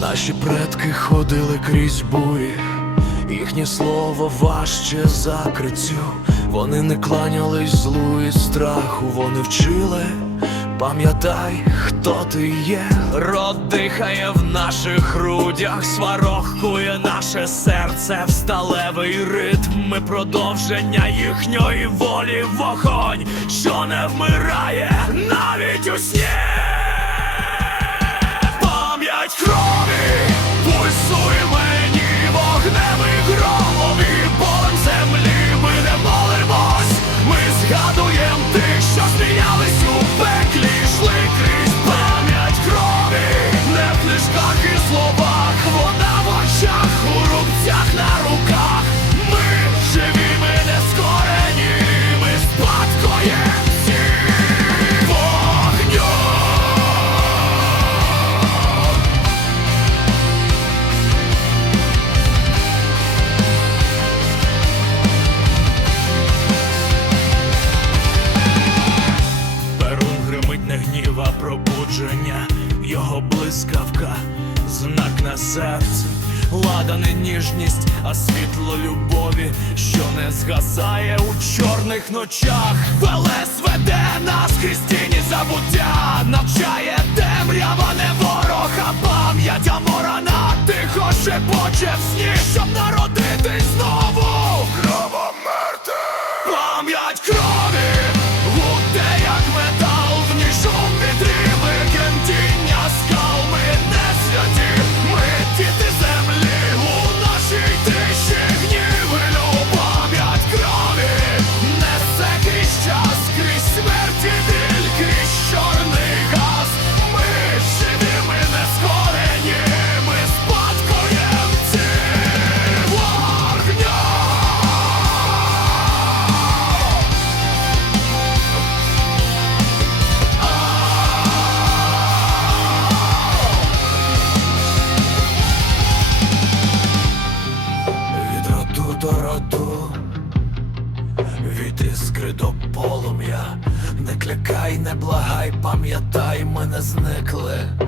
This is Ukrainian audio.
Наші предки ходили крізь бурі, їхнє слово важче за крицю. Вони не кланялись злу і страху, вони вчили. Пам'ятай, хто ти є, род дихає в наших грудях, сварог кує наше серце в сталевий ритм. Ми продовження їхньої волі, вогонь, що не вмирає навіть у сні. Блискавка, знак на серці, лада не ніжність, а світло любові, що не згасає у чорних ночах. Велес веде нас крізь забуття, навчає темрява не ворог, а морана, тихо шепоче в сні, від іскри до полум'я, не клякай, не благай, пам'ятай, ми не зникли.